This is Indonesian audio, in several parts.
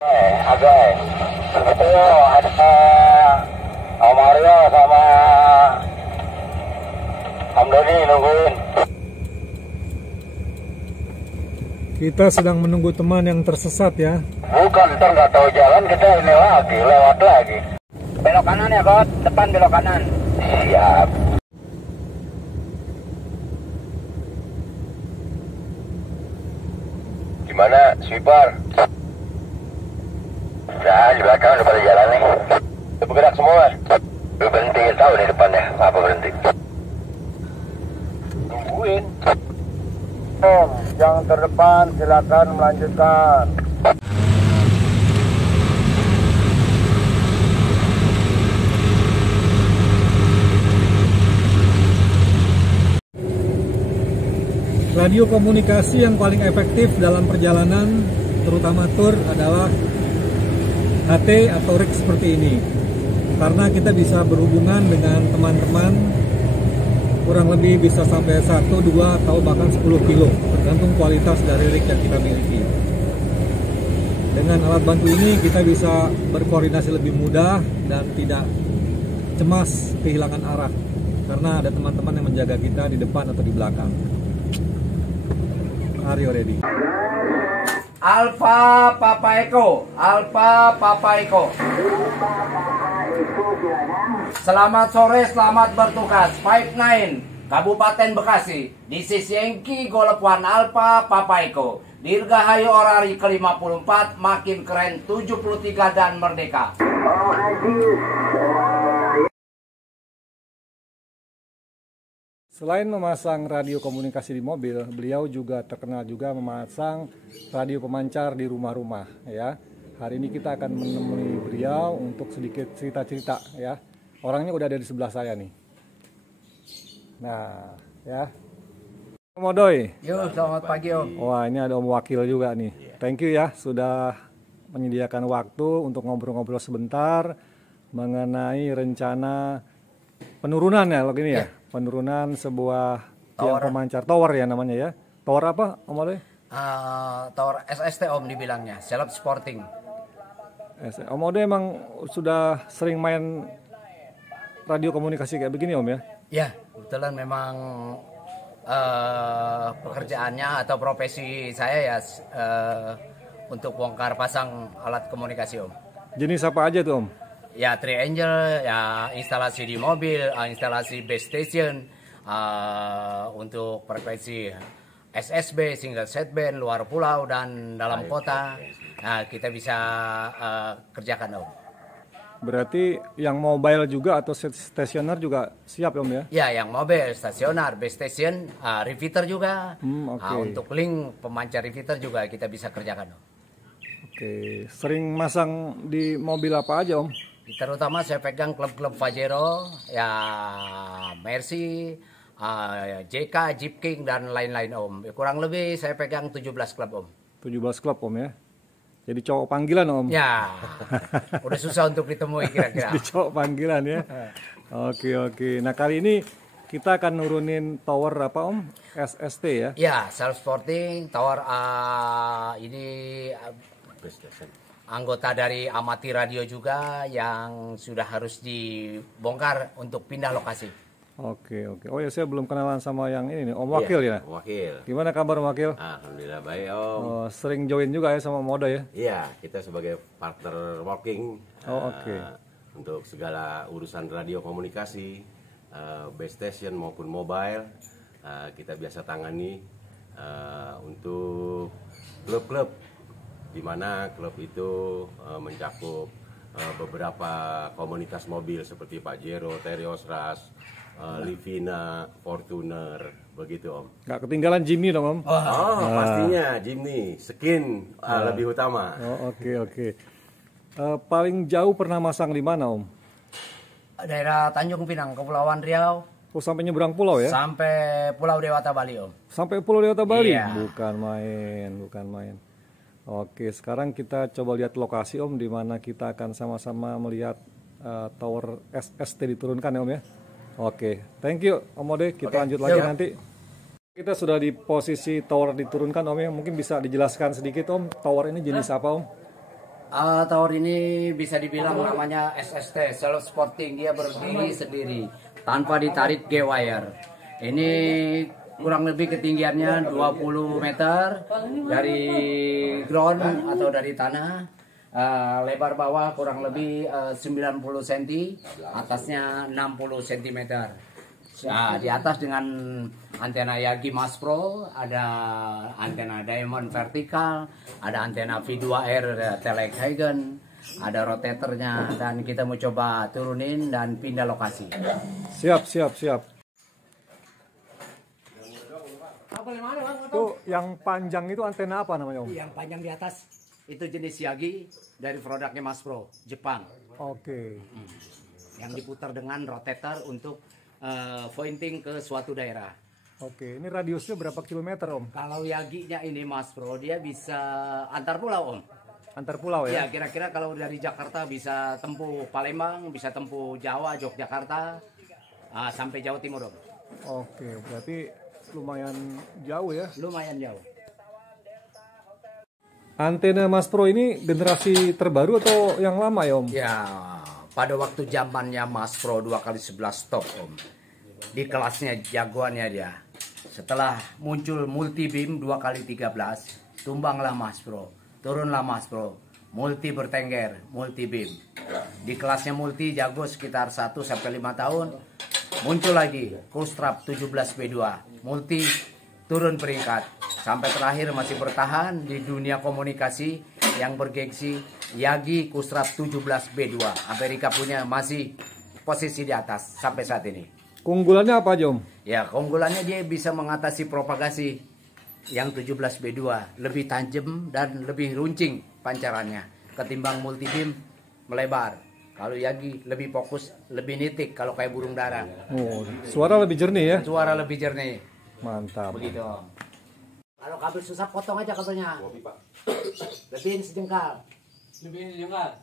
Oke. Itu ada Om Mario sama Om Doni nungguin. Kita sedang menunggu teman yang tersesat ya. Bukan, ntar nggak tahu jalan kita ini lagi, lewat lagi. Belok kanan ya, God. Depan belok kanan. Siap. Gimana, sweeper? Nah, di belakang udah pada jalan nih. Udah bergerak semua. Lu berhenti, tahu nih depannya. Apa berhenti? Tungguin. Yang terdepan silakan melanjutkan. Radio komunikasi yang paling efektif dalam perjalanan, terutama tur, adalah HT atau RIK seperti ini. Karena kita bisa berhubungan dengan teman-teman kurang lebih bisa sampai 1, 2, atau bahkan 10 kilo, tergantung kualitas dari RIK yang kita miliki. Dengan alat bantu ini kita bisa berkoordinasi lebih mudah dan tidak cemas kehilangan arah, karena ada teman-teman yang menjaga kita di depan atau di belakang. Are you ready? Alpha Papa Eko, Alpha Papa Eko. Selamat sore, selamat bertugas. 59, Kabupaten Bekasi. This is Yankee Golf One Alpha Papa Eko. Dirgahayu Orari ke-54, makin keren 73 dan merdeka. Selain memasang radio komunikasi di mobil, beliau juga terkenal juga memasang radio pemancar di rumah-rumah ya. Hari ini kita akan menemui beliau untuk sedikit cerita-cerita ya. Orangnya udah ada di sebelah saya nih. Nah, ya. Om Odoy. Yo, selamat pagi Om. Wah, ini ada Om Wakil juga nih. Thank you ya sudah menyediakan waktu untuk ngobrol-ngobrol sebentar mengenai rencana penurunan ya, lo gini ya. Penurunan sebuah tiang pemancar tower ya namanya ya. Tower apa Om Odoy? Tower SST Om dibilangnya, Seleb Sporting. Om Odoy emang sudah sering main radio komunikasi kayak begini Om ya? Ya, kebetulan memang pekerjaannya atau profesi saya ya untuk bongkar pasang alat komunikasi Om. Jenis apa aja tuh Om? Ya, Triangle, ya instalasi di mobil, instalasi base station, untuk frekuensi SSB, single sideband, luar pulau dan dalam kota. Nah, kita bisa kerjakan Om. Berarti yang mobile juga atau stationer juga siap Om ya? Ya, yang mobile, stasioner, base station, repeater juga. Okay. Untuk link pemancar repeater juga kita bisa kerjakan Om. Oke, sering masang di mobil apa aja Om? Terutama saya pegang klub-klub Pajero, ya Mercy, JK, Jeep King dan lain-lain Om. Kurang lebih saya pegang 17 klub Om. 17 klub Om ya. Jadi cowok panggilan Om. Ya. Udah susah untuk ditemui kira-kira. Jadi cowok panggilan ya. Oke. Nah, kali ini kita akan nurunin tower apa Om? SST ya. Ya, Self Sporting tower ini anggota dari Amati Radio juga yang sudah harus dibongkar untuk pindah lokasi. Oke. Oh ya, saya belum kenalan sama yang ini nih, Om Wakil ya. Wakil. Gimana kabar Om Wakil? Alhamdulillah baik Om. Oh, sering join juga ya sama Moda ya? Iya, kita sebagai partner working. Oke. Untuk segala urusan radio komunikasi, base station maupun mobile, kita biasa tangani untuk klub-klub, di mana klub itu mencakup beberapa komunitas mobil seperti Pajero, Terios, Ras, Livina, Fortuner, begitu Om. Nggak ketinggalan Jimny dong Om? Pastinya Jimny, Skin lebih utama. Oke. Paling jauh pernah masang di mana Om? Daerah Tanjung Pinang, Kepulauan Riau. Oh, sampai nyebrang pulau ya? Sampai Pulau Dewata Bali Om. Sampai Pulau Dewata Bali? Iya. Bukan main. Oke, sekarang kita coba lihat lokasi Om, di mana kita akan sama-sama melihat tower SST diturunkan ya Om ya. Oke, thank you Om Ode, kita lanjut lagi nanti. Kita sudah di posisi tower diturunkan Om ya, mungkin bisa dijelaskan sedikit Om, tower ini jenis apa Om? Tower ini bisa dibilang namanya SST, Self Sporting. Dia berdiri sendiri tanpa ditarik G-wire. Ini kurang lebih ketinggiannya 20 meter dari ground atau dari tanah. Lebar bawah kurang lebih 90 cm, atasnya 60 cm. Nah, di atas dengan antena Yagi Mas Pro, ada antena Diamond vertikal, ada antena V2R Telehagen, ada rotatornya, dan kita mau coba turunin dan pindah lokasi. Siap. Tuh yang panjang itu antena apa namanya, Om? Yang panjang di atas itu jenis Yagi dari produknya Mas Pro, Jepang. Oke. Yang diputar dengan rotator untuk pointing ke suatu daerah. Oke, ini radiusnya berapa kilometer, Om? Kalau Yaginya ini Mas Pro, dia bisa antar pulau, Om. Antar pulau Ya, ya? kira-kira kalau dari Jakarta bisa tempuh Palembang, bisa tempuh Jawa, Yogyakarta, sampai Jawa Timur, Om. Oke, berarti lumayan jauh ya? Lumayan jauh. Antena Mas Pro ini generasi terbaru atau yang lama ya, Om? Ya, pada waktu zamannya Mas Pro 2x11 top, Om. Di kelasnya jagoannya dia. Setelah muncul multi beam 2x13, tumbanglah Mas Pro, turunlah Mas Pro, multi bertengger, multi beam. Di kelasnya multi jago sekitar 1 sampai 5 tahun, muncul lagi Kustrap 17B2, multi turun peringkat. Sampai terakhir masih bertahan di dunia komunikasi yang bergengsi Yagi Kustrap 17B2. Amerika punya masih posisi di atas sampai saat ini. Keunggulannya apa aja, Om? Ya, keunggulannya dia bisa mengatasi propagasi yang 17B2, lebih tajam dan lebih runcing pancarannya ketimbang multibeam melebar. Kalau Yagi lebih fokus, lebih nitik kalau kayak burung dara. Oh, suara lebih jernih ya? Suara lebih jernih. Mantap. Begitu. Kalau kabel susah potong aja kabelnya. Lebihin sejengkal.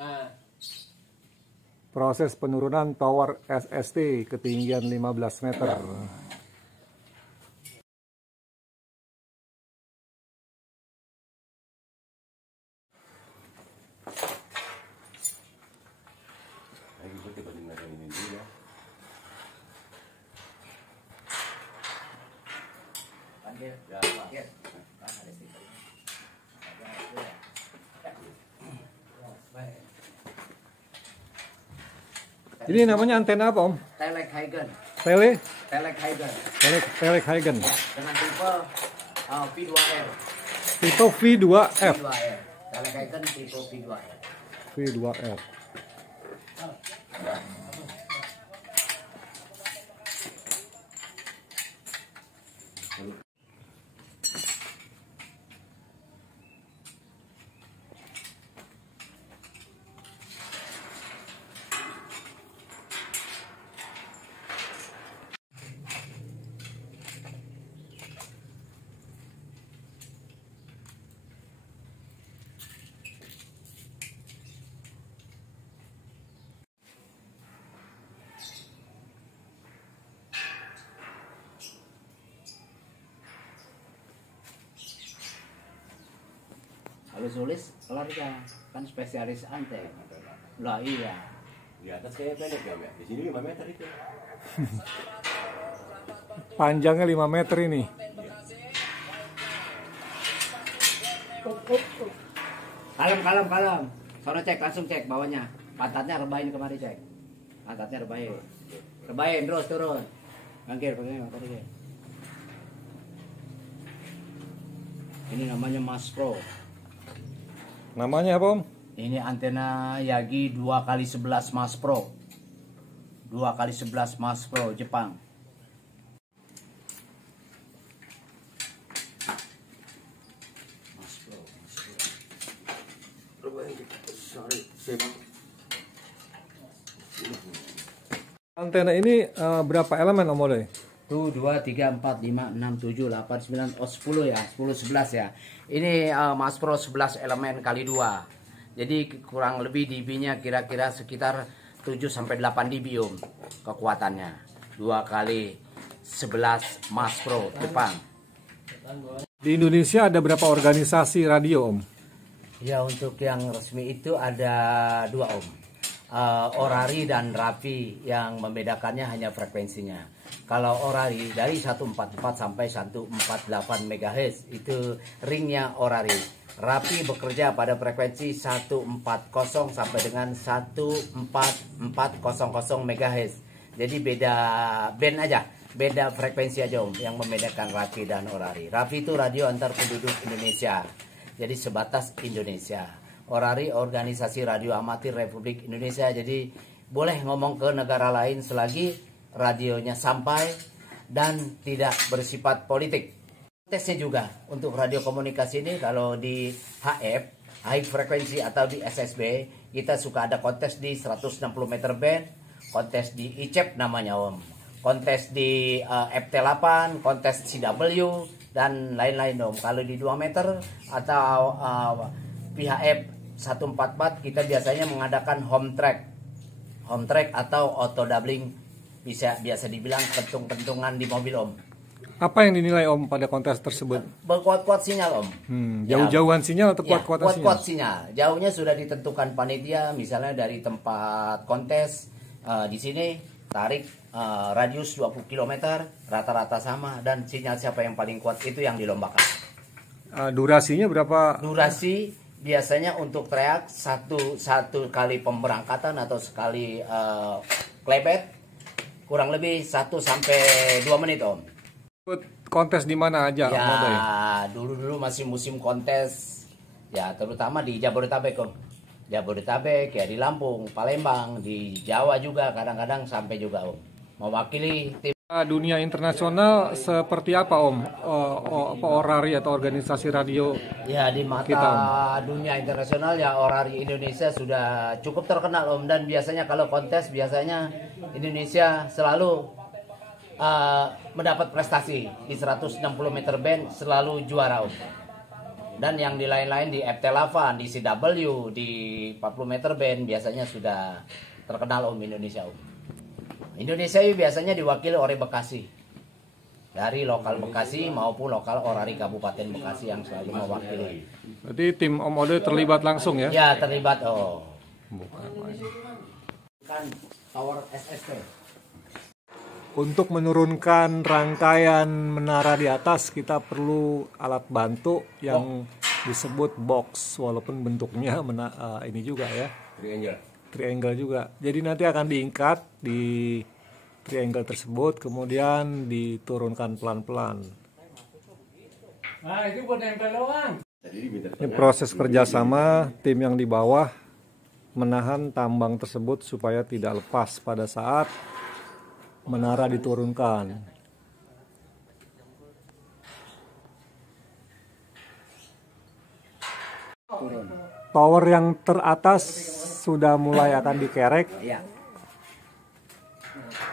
Nah. Proses penurunan tower SST ketinggian 15 meter. Ini namanya antena apa, Om? Telehagen. Telehagen. Dengan tipe V2R. Tipe V2F. V2R. Telehagen tipe V2R. V2R. Kalau sulis kelar kan spesialis anten. Lah iya. Di atas kayak pendek ya, di sini 5 meter itu. Panjangnya 5 meter ini. Kalem. Sono cek, langsung cek bawahnya. Pantatnya rebahin kemari cek. Pantatnya rebahin. Rebahin terus turun. Bangkir. Ini namanya Mas Pro. Namanya apa, Om? Ini antena Yagi 2x11 Mas Pro. 2x11 Mas Pro Jepang. Antena ini berapa elemen, Om Ode? Tuh 2, 3, 4, 5, 6, 7, 8, 9, 10 ya, 10, 11 ya. Ini Mas Pro 11 elemen kali 2. Jadi kurang lebih dB-nya kira-kira sekitar 7 sampai 8 dB Om kekuatannya. 2 kali 11 Mas Pro Jepang. Di Indonesia ada berapa organisasi radio, Om? Ya, untuk yang resmi itu ada 2 Om. Orari dan Rapi, yang membedakannya hanya frekuensinya. Kalau Orari dari 144 sampai 148 MHz itu ringnya Orari. Rapi bekerja pada frekuensi 140 sampai dengan 14400 MHz. Jadi beda band aja, beda frekuensi aja Om yang membedakan Rapi dan Orari. Rapi itu radio antar penduduk Indonesia. Jadi sebatas Indonesia. Orari organisasi radio amatir Republik Indonesia. Jadi boleh ngomong ke negara lain selagi radionya sampai dan tidak bersifat politik. Tesnya juga untuk radio komunikasi ini, kalau di HF, high frekuensi, atau di SSB, kita suka ada kontes di 160 meter band, kontes di ICEP namanya Om, kontes di FT8, kontes CW, dan lain-lain Om. Kalau di 2 meter atau PHF 144 kita biasanya mengadakan home track atau auto doubling, biasa dibilang kentung-kentungan di mobil Om. Apa yang dinilai Om pada kontes tersebut? Berkuat-kuat sinyal Om. Jauh-jauhan sinyal atau kuat-kuatan sinyal? Kuat-kuat sinyal. Jauhnya sudah ditentukan panitia, misalnya dari tempat kontes di sini tarik radius 20 km rata-rata sama, dan sinyal siapa yang paling kuat itu yang dilombakan. Durasinya berapa? Durasi biasanya untuk teriak satu kali pemberangkatan atau sekali klebet kurang lebih 1 sampai 2 menit Om. Kontes di mana aja? Ya, dulu masih musim kontes. Ya, terutama di Jabodetabek Om. Jabodetabek, ya di Lampung, Palembang, di Jawa juga kadang-kadang sampai juga Om. Mewakili tim. Dunia internasional seperti apa Om? Orari atau organisasi radio? Ya, di mata kita, dunia internasional ya Orari Indonesia sudah cukup terkenal Om. Dan biasanya kalau kontes biasanya Indonesia selalu mendapat prestasi. Di 160 meter band selalu juara Om. Dan yang di lain-lain di FT8, di CW, di 40 meter band biasanya sudah terkenal Om Indonesia Om. Indonesia biasanya diwakili oleh Bekasi. Dari lokal Bekasi maupun lokal Orari Kabupaten Bekasi yang selalu mewakili. Berarti tim Om Ode terlibat langsung ya? Ya, terlibat Oh. Bukan. Kan tower SSP. Untuk menurunkan rangkaian menara di atas kita perlu alat bantu yang disebut box, walaupun bentuknya ini juga ya, triangle juga. Jadi nanti akan diikat di triangle tersebut, kemudian diturunkan pelan-pelan. Nah, itu buat nempel doang. Ini proses kerjasama tim yang di bawah menahan tambang tersebut supaya tidak lepas pada saat menara diturunkan. Tower yang teratas sudah mulai akan dikerek.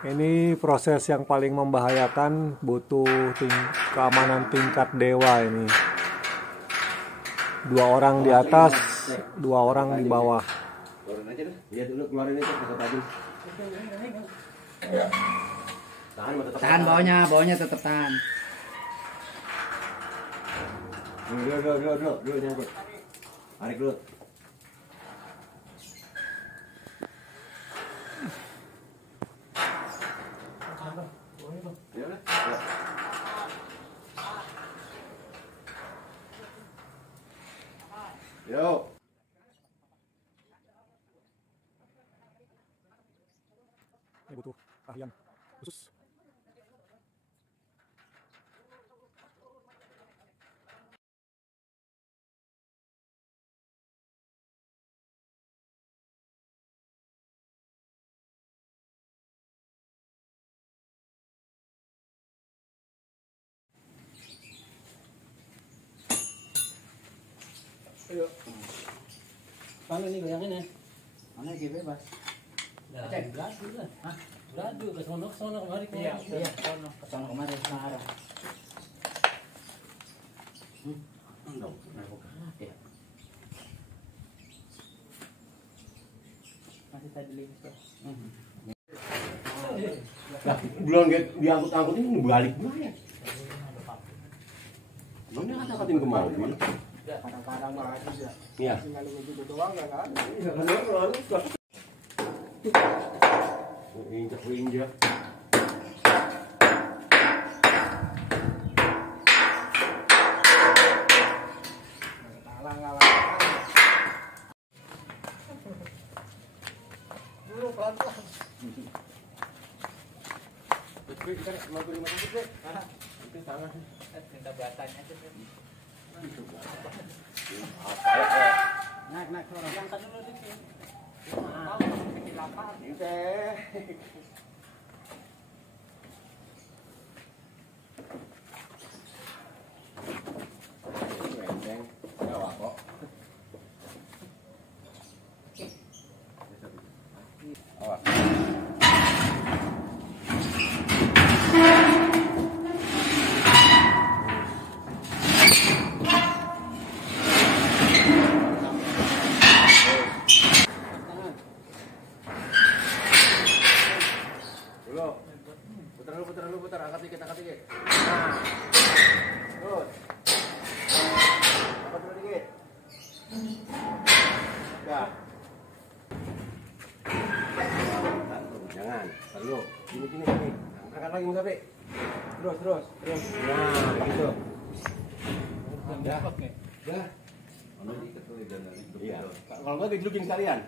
Ini proses yang paling membahayakan, butuh keamanan tingkat dewa ini. 2 orang di atas, 2 orang di bawah. Tahan bawahnya tetap tahan. Dulu nyangkut. Tarik dulu. Yo. Ini butuh keahlian khusus. Ayo. Mana nih goyangin ya? Mana lagi bebas? Nah, beradu lah. Hah? Beradu ke sono kemari. Iya, ke sono kemari searah. Ya. Masih tadi lagi. Belum diangkut-angkut ini balik mana? Mana kata-katain ke mobil? Kadang-kadang mah aja. Iya. Injak. Minta batanya aja. Naik orang yang tadi dulu dikit. Lapar. Putar, angkat dikit. Nah. Terus. Angkat dulu dikit. Udah. Jangan, dulu. Gini. Angkat lagi Musafi. Terus. Nah, gitu. Udah. Iya. Kalau nggak dijelukin sekalian.